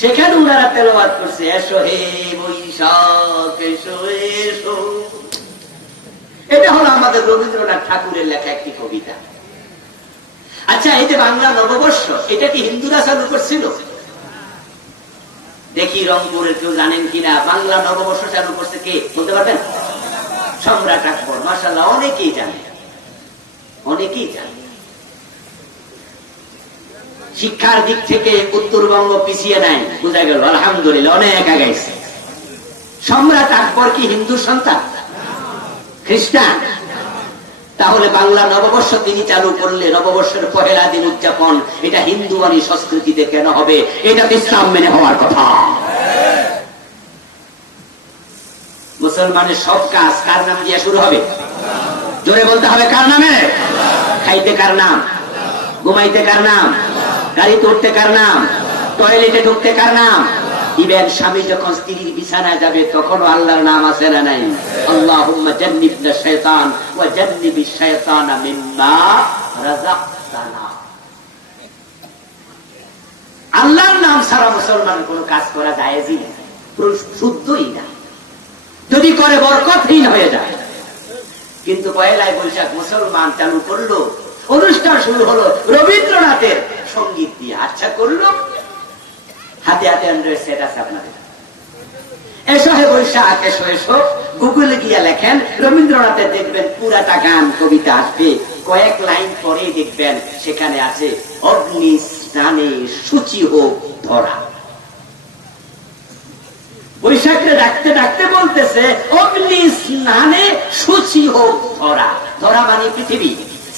সেখানে ওনারা তেলাওয়াত করছে, এসো হে বৈশাখ এসো এসো। এটা হলো আমাদের রবীন্দ্রনাথ ঠাকুরের লেখা একটি কবিতা। আচ্ছা, এই যে বাংলা নববর্ষ, এটা কি হিন্দুরা চালু করছিল? দেখি রংপুরের কেউ জানেন কিনা বাংলা নববর্ষ চালু করছে কে, বলতে পারবেন? সম্রাট আকবর। মাশাআল্লাহ, অনেকেই জানে, অনেকেই জানে। শিক্ষার দিক থেকে উত্তরবঙ্গ পিছিয়ে নাই, বোঝা গেল আলহামদুলিল্লাহ অনেক আগাইছে। সম্রাট আকবর কি হিন্দুর সন্তান? খ্রিস্টান? তাহলে বাংলা নববর্ষ তিনি চালু করলে নববর্ষের পহেলা দিন উদযাপন, এটা হিন্দুয়ানি সংস্কৃতিতে কেন হবে? এটা ইসলাম মেনে হওয়ার কথা। মুসলমানের সব কাজ কার নাম দিয়ে শুরু হবে? জোরে বলতে হবে, কার নামে? খাইতে কার নাম? ঘুমাইতে কার নাম? গাড়িতে উঠতে কার নাম? টয়লেটে ঢুকতে কার নাম? ইভেন স্বামী যখন স্ত্রীর বিছানায় যাবে তখনও আল্লাহর নাম আছে না নাই? আল্লাহুম্মা জান্নিবনা শাইতান ওয়া জান্নিবিশ শাইতানা মিম্মা রাযাকতানা। আল্লাহর নাম ছাড়া মুসলমানের কোনো কাজ করা জায়েজই না, শুদ্ধই না, যদি করে বরকতহীন হয়ে যায়। কিন্তু পয়লায় বৈশাখ মুসলমান চালু করলো, অনুষ্ঠান শুরু হলো রবীন্দ্রনাথের সঙ্গীত দিয়ে। আচ্ছা করলো, হাতে হাতে অ্যান্ড্রয়েড সেট আছে আপনাদের, এসো হে বৈশাখ এসো এসো, গুগলে গিয়ে লেখেন রবীন্দ্রনাথের, দেখবেন পুরাটা গান কবিতা আসবে। কয়েক লাইন পরে দেখবেন সেখানে আছে অগ্নি স্নানে সূচি হোক ধরা। বৈশাখে ডাকতে ডাকতে বলতেছে অগ্নি স্নানে সূচি হোক ধরা। ধরা মানে পৃথিবী,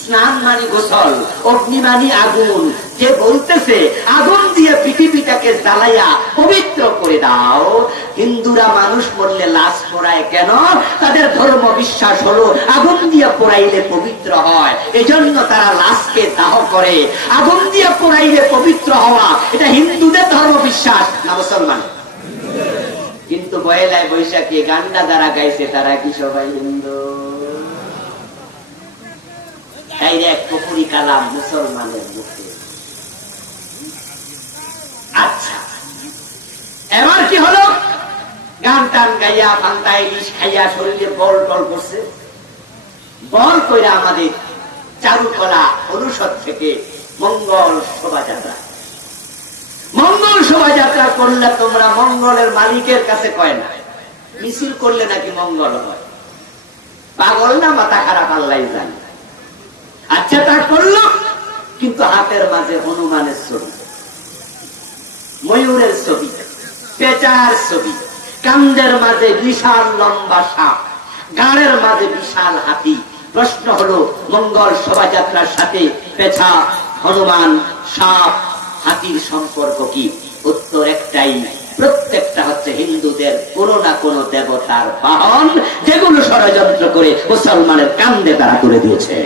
স্নান মানে গোসল, অগ্নি মানে আগুন। যে বলতেছে আগুন দিয়ে পৃথিবীটাকে জ্বালাইয়া পবিত্র করে দাও। হিন্দুরা মানুষ মরলে লাশ পোড়ায় কেন? তাদের ধর্ম বিশ্বাস হলো আগুন দিয়ে পোড়াইলে পবিত্র হয়, এজন্য তারা লাশকে দাহ করে। আগুন দিয়ে পোড়াইলে পবিত্র হওয়া এটা হিন্দুদের ধর্ম বিশ্বাস না মুসলমান? কিন্তু পয়লায় বৈশাখে গানটা যারা গাইছে তারা কি সবাই হিন্দু? ডাইরেক্ট কুফরি কালাম মুসলমানের মুখে। আচ্ছা, এবার কি হলো? গান টান গাইয়া পান্তা ইলিশ খাইয়া শরীরে বল টল করছে। বল কইরা আমাদের চারুকলা অনুষদ থেকে মঙ্গল শোভাযাত্রা। মঙ্গল শোভাযাত্রা করলে তোমরা মঙ্গলের মালিকের কাছে কয় না, মিছিল করলে নাকি মঙ্গল হয়। পাগল না মাথা খারাপ আল্লাহই জানে। আচ্ছা, তা করলো, কিন্তু হাতের মাঝে হনুমানের ছবি, ময়ূরের ছবি, পেঁচার ছবি, কান্দের মাঝে বিশাল লম্বা সাপ, গাড়ের মাঝে বিশাল হাতি। প্রশ্ন হলো মঙ্গল শোভাযাত্রার সাথে পেঁচা, হনুমান, সাপ, হাতির সম্পর্ক কি? উত্তর একটাই, প্রত্যেকটা হচ্ছে হিন্দুদের কোনো না কোনো দেবতার বাহন, যেগুলো ষড়যন্ত্র করে মুসলমানের কান্দে তারা করে দিয়েছে।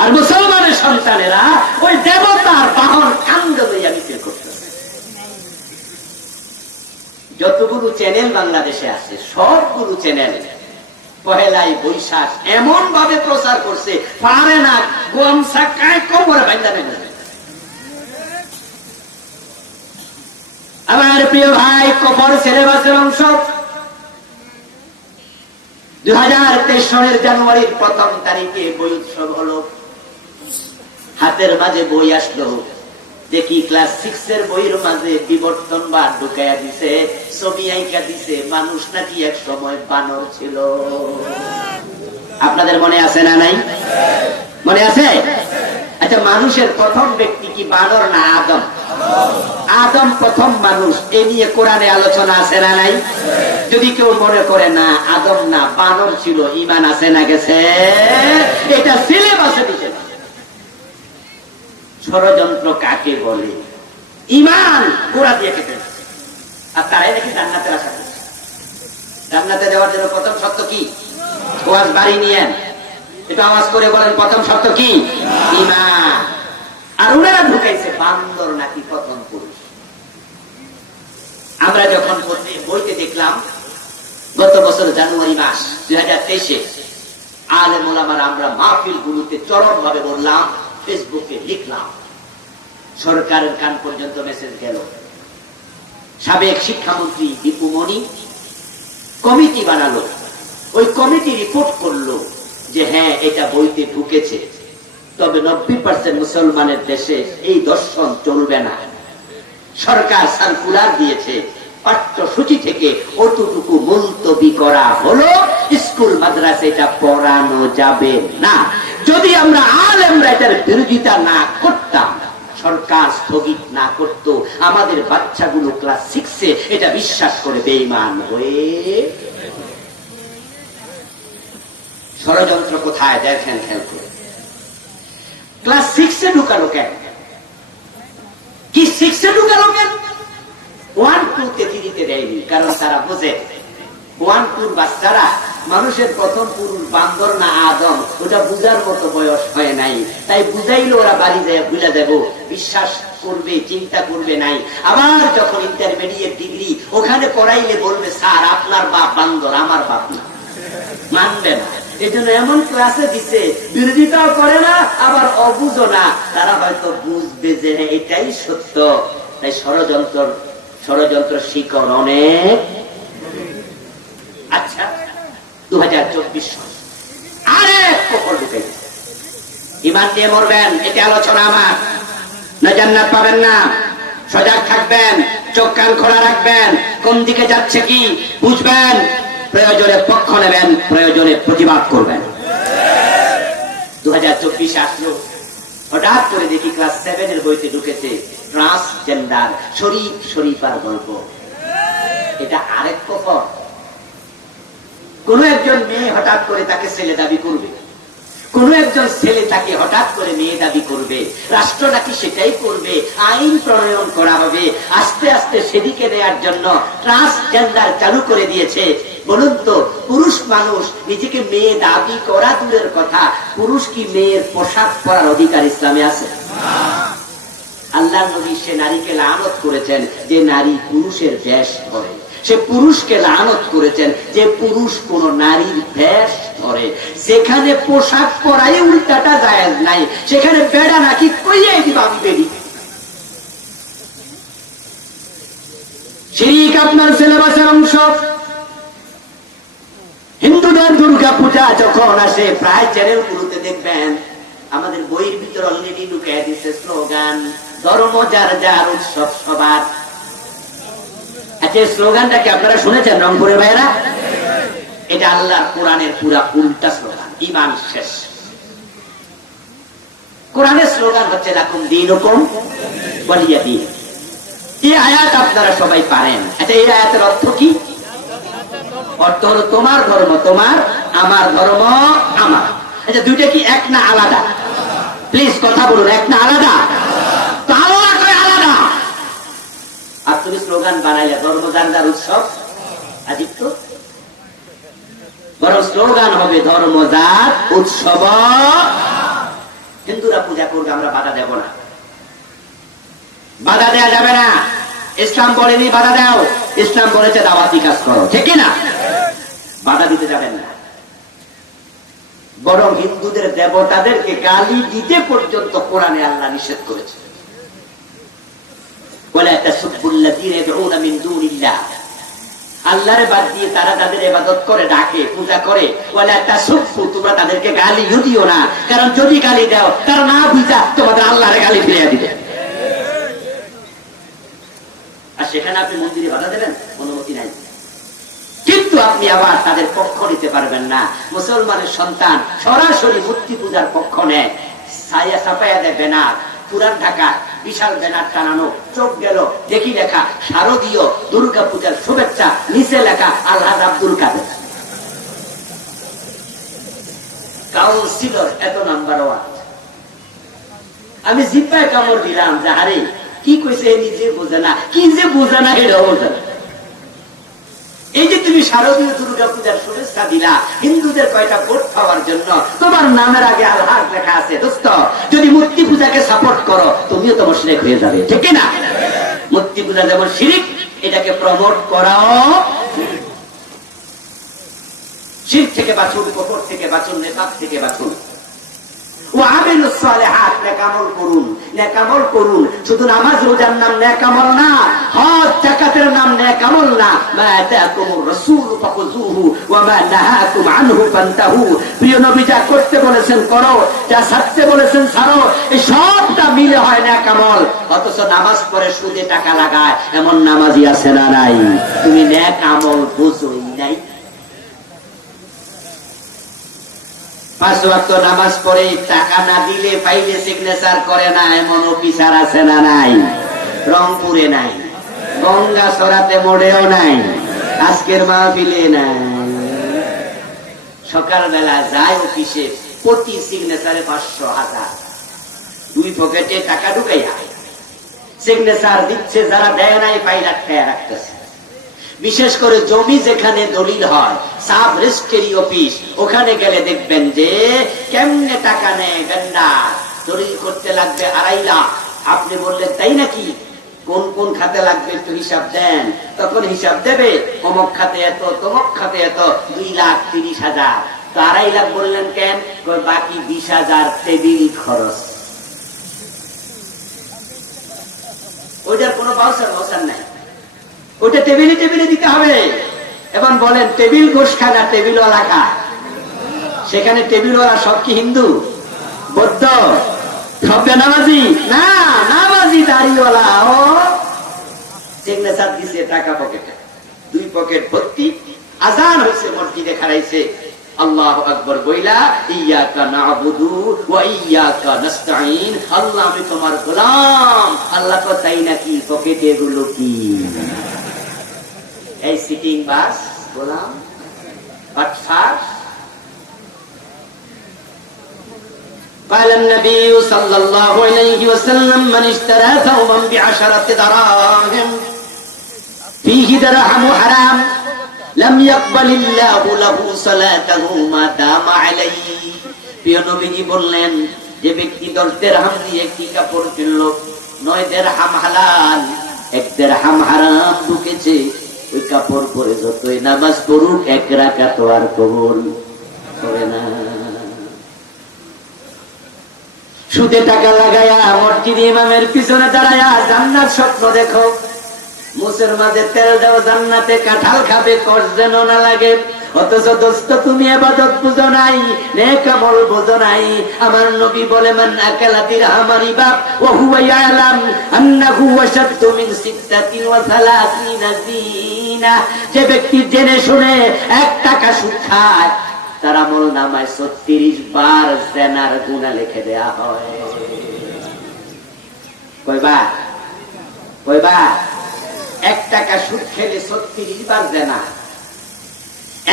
আর মুসলমানের সন্তানেরা ওই দেবতার বাহন কান্দে লইয়া মিছিল করতেছে। যতগুলো চ্যানেল বাংলাদেশে আছে সবগুলো চ্যানেল পহেলাই বৈশাখ এমন ভাবে প্রচার করছে, পারে না গোয়ামসা কায় কোমরে বাইন্দা নেবে। আমার প্রিয় ভাই, কবর সিলেবাসের অংশ 2023 সনের জানুয়ারির 1 তারিখে বই উৎসব হলো। হাতের মাঝে বই আসলো, দেখি ক্লাস 6 এর বইয়ের মাঝে বিবর্তন বা ঢুকাইয়া দিছে, ছবি আইকা দিছে, মানুষ নাকি এক সময় বানর ছিল। আপনাদের মনে আছে না নাই? মনে আছে? আচ্ছা, মানুষের প্রথম ব্যক্তি কি বানর না আদম? আদম প্রথম মানুষ, এ নিয়ে কোরআনে আলোচনা আছে না নাই? যদি কেউ মনে করে না আদম না বানর ছিল, ঈমান আছে না গেছে? এটা সিলেবাসে দিতে। ষড়যন্ত্র কাকে বলে? ঈমান গোড়া দিয়ে কেটে, আর তারাই নাকি জান্নাতের আশা করছে। জান্নাতে যাওয়ার জন্য প্রথম শর্ত কি? ওয়াজ বাড়ি নিয়ে একটু আওয়াজ করে বলেন, প্রথম শর্ত কি? ঈমান। আর ওনারা ঢুকাইছে বান্দর নাকি প্রথম পুরুষ। আমরা যখন বইতে দেখলাম গত বছর জানুয়ারি মাস 2023-এ আলেম ওলামারা আমরা মাহফিল গুলোতে চরম ভাবে বললাম, ফেসবুকে লিখলাম, সরকারের কান পর্যন্ত মেসেজ গেল। সাবেক শিক্ষামন্ত্রী দীপু মনি কমিটি বানালো, ওই কমিটি রিপোর্ট করলো যে হ্যাঁ এটা বইতে ঢুকেছে, তবে 90% মুসলমানের দেশে এই দর্শন চলবে না। সরকার সার্কুলার দিয়েছে, পাঠ্যসূচি থেকে অতটুকু মুলতবি করা হলো, স্কুল মাদ্রাসা এটা পড়ানো যাবে না। যদি আমরা আলেমরা এটার বিরোধিতা না করতাম, সরকার স্থগিত না করত, আমাদের বাচ্চাগুলো ক্লাস 6-এ এটা বিশ্বাস করে বেঈমান হয়ে। ষড়যন্ত্র কোথায় দেখেন, খেয়াল করে। ক্লাস 6-এ ঢুকালো কেন? কি 6-এ ঢুকালো কেন? 1-2-তে দিতে দেয়নি, কারণ তারা বোঝে 1-2 বাচ্চারা মানুষের প্রথম পুরুষ বান্দর না আদম, ওটা বুঝার মতো বয়স হয় নাই। তাই বুঝাইলে ওরা বাড়ি যায় ভুলে যাবো, বিশ্বাস করবে, চিন্তা করবে নাই। আবার যখন ইন্টারমিডিয়েট ডিগ্রি ওখানে পড়াইলে বলবে স্যার আপনার বাপ বান্দর, আমার বাপ না, মানবে না। এই জন্য এমন ক্লাসে দিচ্ছে, বিরোধিতাও করে না, আবার অবুঝো না। তারা হয়তো বুঝবে যে এটাই সত্য। তাই ষড়যন্ত্র শিকড় অনেক। আচ্ছা, 2024 সাল আরেক প্রকল্প ঢুকে গেছে। ইমান নিয়ে মরবেন, এটা আলোচনা আমার না, জান্নাত পাবেন না। সজাগ থাকবেন, চোখ কান খোলা রাখবেন, কোন দিকে যাচ্ছে কি বুঝবেন, প্রয়োজনে পক্ষ নেবেন, প্রয়োজনে প্রতিবাদ করবেন। 2024 আসলো, হঠাৎ করে দেখি ক্লাস 7-এর বইতে ঢুকেছে ট্রান্সজেন্ডার, শরীফার গল্প। এটা আরেক কফর। কোন একজন মেয়ে হঠাৎ করে তাকে ছেলে দাবি করবে, কোন একজন ছেলে তাকে হঠাৎ করে মেয়ে দাবি করবে, রাষ্ট্র নাকি সেটাই করবে, আইন প্রণয়ন করা হবে। আস্তে আস্তে সেদিকে নেয়ার জন্য ট্রান্সজেন্ডার চালু করে দিয়েছে। বলুন তো, পুরুষ মানুষ নিজেকে মেয়ে দাবি করা দূরের কথা, পুরুষ কি মেয়ের পোশাক পরার অধিকার ইসলামে আছে? আল্লাহর নবী সে নারীকে লানত করেছেন যে নারী পুরুষের বেশ ধরে, সে পুরুষকে লানত করেছেন যে পুরুষ কোন নারীর বেশ ধরে। যেখানে পোশাক পরাই উল্টাটা জায়েজ নাই, সেখানে বেড়া নাকি কইয়াই দিবা আমি বেরি। শিরিক আপনার সিলেবাসের অংশ। হিন্দুদের দুর্গা পূজা যখন আসে, প্রায় চ্যানেলগুলোতে দেখবেন আমাদের বইয়ের ভিতর অলরেডি ঢুকিয়ে দিচ্ছে স্লোগান, ধর্ম যার যার, উৎসব সবার। আচ্ছা, এই স্লোগানটাকে আপনারা শুনেছেন রংপুরের ভাইরা? এটা আল্লাহর কোরআনের পুরা উল্টা স্লোগান, ঈমান শেষ। কোরআনের স্লোগান হচ্ছে লাকুম দীনুকুম ওয়ালিয়া দীন। এই আয়াত আপনারা সবাই পারেন। আচ্ছা, এই আয়াতের অর্থ কি? অর্থ হলো তোমার ধর্ম তোমার, আমার ধর্ম আমার। আচ্ছা, দুইটা কি এক না আলাদা? প্লিজ কথা বলুন, এক না আলাদা? তো আল্লাহ কয় আলাদা, আর তুমি স্লোগান বানাইলে ধর্ম যার যার, উৎসব আজিব তো। বরং স্লোগান হবে ধর্ম যার, উৎসব। হিন্দুরা পূজা করবে, আমরা বাধা দেব না, বাধা দেয়া যাবে না। ইসলাম বলেনি বাধা দাও, ইসলাম বলেছে দাওয়াতি কাজ করো, ঠিক না? বাধা দিতে যাবেন না। বরং হিন্দুদের দেবতাদেরকে গালি দিতে পর্যন্ত কোরআনে আল্লাহ নিষেধ করেছে। আল্লাহরে বাদ দিয়ে তারা তাদের ইবাদত করে, ডাকে, পূজা করে, তোমরা তাদেরকে গালিও দিও না, কারণ যদি গালি দাও তারা না বুঝা তোমাদের আল্লাহরে গালি ফিরিয়ে দিবে। আর সেখানে আপনি মন্দিরে বাধা দেবেন, অনুমতি নাই। কিন্তু আপনি আবার তাদের পক্ষ নিতে পারবেন না। মুসলমানের সন্তান সরাসরি মূর্তি পূজার পক্ষ নেয়, ছায়া চাপাইয়া দেয় ব্যানার, পুরান ঢাকা বিশাল ব্যানার টানানো, চোখ গেল দেখি লেখা শারদীয় দুর্গা পূজার শুভেচ্ছা, নিচে লেখা আল্লাহ আব্দুল কাদের কাউন্সিলর, এত নাম্বার 1। আমি জিব্বায় কামড় দিলাম যে আরে কি কইছে, নিজে বোঝে না, কি যে বোঝে না এটাও বোঝে না। এই যে তুমি শারদীয় দুর্গা পূজার শুভেচ্ছা দিলা হিন্দুদের কয়টা ভোট পাওয়ার জন্য, তোমার নামের আগে আল্লাহ লেখা আছে। দোস্ত, যদি মূর্তি পূজাকে সাপোর্ট করো তুমিও তো মুশরিক হয়ে যাবে, ঠিক না? মূর্তি পূজা যেমন শিরক, এটাকে প্রমোট করাও শিরক থেকে বাঁচুন, কুফর থেকে বাঁচুন, নিফাক থেকে বাঁচুন। ও আমিলুস সালিহাত, নেক আমল করুন, নেক আমল করুন। শুধু নামাজ রোজার নাম নেক আমল না, হজ যাকাতের নাম নেক আমল না। মা আতাকুমুর রাসূল ফাখুযুহু ওয়া মা নাহাকুম আনহু ফান্তাহু। প্রিয় নবী যা করতে বলেছেন করো, যা ছাড়তে বলেছেন ছাড়ো, এই সবটা মিলে হয় নেক আমল। অথচ নামাজ পড়ে সুদে টাকা লাগায় এমন নামাজি আছে না নাই? তুমি নেক আমল বুঝোই নাই। 5 ওয়াক্ত নামাজ পড়ে টাকা না দিলে পাইলে সিগনেচার করে না এমন অফিসার আছে না নাই? রংপুরে নাই, গঙ্গা সরাতে মোড়েও নাই, আজকের মাহফিলে নাই। সকালবেলা যায় অফিসে, প্রতি সিগনেচারে 500,000, 2 পকেটে টাকা ঢুকাইয়া সিগনেচার দিচ্ছে। যারা দেয় নাই পাইলা খেয়ে রাখতেছে। বিশেষ করে জমি যেখানে দলিল হয়, সাব রেজিস্ট্রি অফিস, ওখানে গেলে দেখবেন যে কেমনে টাকা নেয় গন্ডা। দলিল করতে লাগবে 2.5 লাখ। আপনি বললেন তাই নাকি, কোন কোন খাতে লাগবে একটু হিসাব দেন। তখন হিসাব দেবে, অমুক খাতে এত, তমুক খাতে এত, 2,30,000। তো 2.5 লাখ বললেন কেন? বাকি 20,000 টেবিল খরচ। ওইটার কোনো বাউসার নাই, ওইটা টেবিলে টেবিলে দিতে হবে। এবং বলেন টেবিল ঘোষ খায় না টেবিলওয়ালা খায়? সেখানে টেবিলওয়ালা সব কি হিন্দু, বৌদ্ধ, সব নামাজি? না, নামাজি দাড়িওয়ালা। ও সিগনেচার দিছে টাকা পকেটে, 2 পকেট ভর্তি। আজান হয়েছে, মসজিদে খাড়াইছে, আল্লাহু আকবার বইলা ইয়াকা না'বুদু ওয়া ইয়াকা নাস্তাঈন। আল্লাহ আমি তোমার গোলাম। আল্লাহ তো তাই নাকি? পকেটে এগুলো কি? এই সিটিং বাস গোলাম বাটফার। قال النبي صلى الله عليه وسلم من اشترى ثوبا ب10 دراهم فيه درهم حرام لم يقبل الله له صلاته ما دام عليه। প্রিয় নবীজি বললেন, যে ব্যক্তি 10 দিরহাম দিয়ে একটি কাপড় কিনলো, 9 দিরহাম হালাল, 1 দিরহাম হারাম ঢুকেছে, ওই কাপড় পরে যতই নামাজ পড়ুক 1 রাকাত আর কবুল হবে না। সুদে টাকা লাগায়া মসজিদে ইমামের পিছনে দাঁড়ায়া জান্নাত স্বপ্ন দেখো, মুসের মাঝে তেল দাও, জান্নাতে কাঁঠাল খাবে, কষ্ট যেন না লাগে। অথচ দোস্ত তুমি ইবাদত বুঝো নাই, নেক আমল বুঝো নাই। আমার নবী বলে, মান আকালা দিরহামান রিবা ওয়া হুয়া ইয়ালাম আন্নাহু আশাদ্দু মিন 36 জিনা। যে ব্যক্তি জেনে শুনে 1 টাকা সুদ খায়, তার আমল নামায় 36 বার জিনার গুনাহ লিখে দেয়া হয়। কয়বার? 1 টাকা সুদ খেলে 36 বার জিনা,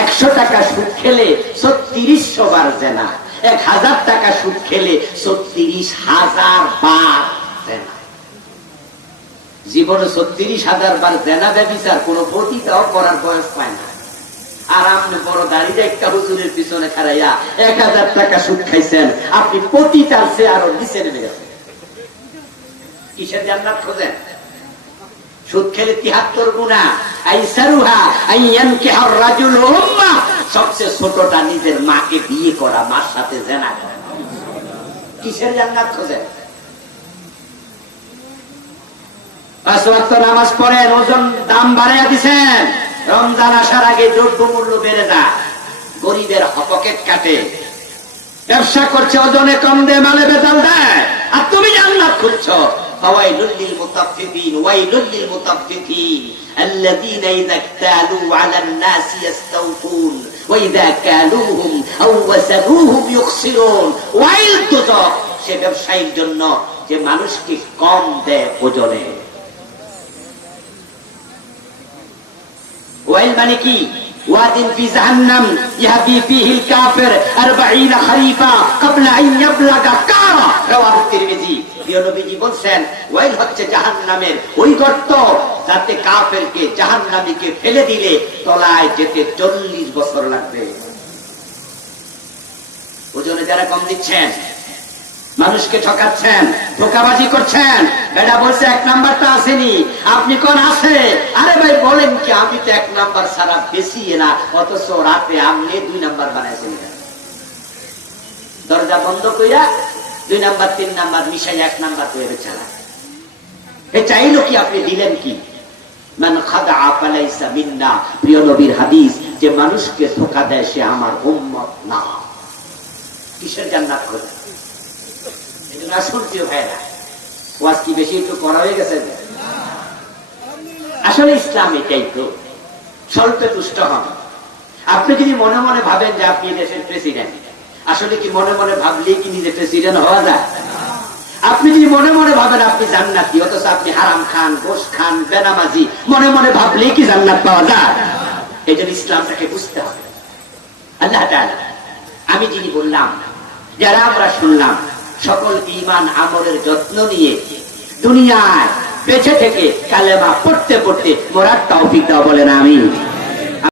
100 টাকা সুদ খেলে 3600 বার জিনা, 1000 টাকা সুদ খেলে 36,000 বার জিনা। জীবনে 36,000 বার জিনা ব্যভিচার কোন পতিতাও করার বয়স পায় না। আর আপনি বড় দাঁড়িয়ে একটা হুজুরের পিছনে খাড়াইয়া 1000 টাকা সুদ খাইছেন, আপনি পতিতার চেয়ে আরো নিচে নেমে গেছেন। কিসের জান্নাত খোঁজেন? সুদ খেলে 73 গুনাহ। আইসারুহা আইয়ানকিহার রাজুলু উম্মা, সবচেয়ে ছোটটা নিজের মাকে বিয়ে করা, মার সাথে জিনা করা। কিসের জান্নাত খোঁজেন? 5 ওয়াক্ত নামাজ পড়েন, ওজন দাম বাড়াইয়া দিছেন। রমজান আসার আগে দ্রব্য মূল্য বেড়ে যায়, গরিবের পকেট কাটে। ব্যবসা করছে, ওজনে কম দেয়, মালে বেতাল দেয়, আর তুমি জান্নাত খুঁজছো। ফাওয়াইলুল লিল মুতাফফিফিন ওয়াইলুল লিল মুতাফফিফিন আল্লাযীনা ইযা ইক্তালু আলান নাসি ইস্তাওফুন ওয়া ইযা কালুহুম আও ওয়াসানুহুম ইউখসিরুন। ওয়াইল দুজক সে ব্যবসায়ীর জন্য যে মানুষকে কম দেয় ওজনে। ওয়াইল মানে কি? ওয়াদিন ফি জাহান্নাম ইয়াহদি ফিহিল কাফির 40 খরিফা ক্বাবলা আন ইয়াবলাগা কারা। রাওয়াহু তিরমিজি। প্রিয় নবীজি বলেন, ওয়াইল হচ্ছে জাহান্নামের ওই গর্ত যাতে কাফেরকে, জাহান্নামীকে ফেলে দিলে তলায় যেতে 40 বছর লাগবে। ওজনে যারা কম দিচ্ছেন, মানুষকে ঠকাচ্ছেন, ধোঁকাবাজি করছেন, এটা বলছে 1 নাম্বারটা আসেনি, আপনি কোন আছে? আরে ভাই বলেন কি, আমি তো 1 নাম্বার ছাড়া বেশি না, অথচ রাতে আপনি 2 নাম্বার বানাইছেন। দরজা বন্ধ কইরা 2 নাম্বার 3 নাম্বার মিশাই 1 নাম্বার করে চালায়। এ চাইলো কি, আপনি দিলেন কি? মান খাদা ফালাইসা মিন্না, প্রিয় নবীর হাদিস, যে মানুষকে ধোঁকা দেয় সে আমার উম্মত না। কিসের জান্নাত করে? এজন্য আসল প্রিয় ভাইরা, ওয়াজ কি বেশি একটু করা হয়ে গেছে? আসলে ইসলাম এটাই তো, স্বল্পে তুষ্ট হন। আপনি যদি মনে মনে ভাবেন যে আপনি দেশের প্রেসিডেন্ট, আসলে কি মনে মনে ভাবলেই কি নিজে প্রেসিডেন্ট হওয়া যায়? আপনি যদি মনে মনে ভাবেন আপনি জান্নাতি, অথচ আপনি হারাম খান, গোশ খান, বেনামাজি, মনে মনে ভাবলেই কি জান্নাত পাওয়া যায়? এই জন্য ইসলামটাকে বুঝতে হবে। আল্লাহ তাআলা, আমি যিনি বললাম, যারা আমরা শুনলাম, সকল ঈমান আমলের যত্ন নিয়ে দুনিয়ায় বেঁচে থেকে কালেমা পড়তে পড়তে মরার তৌফিক দাও, বলেন আমিন।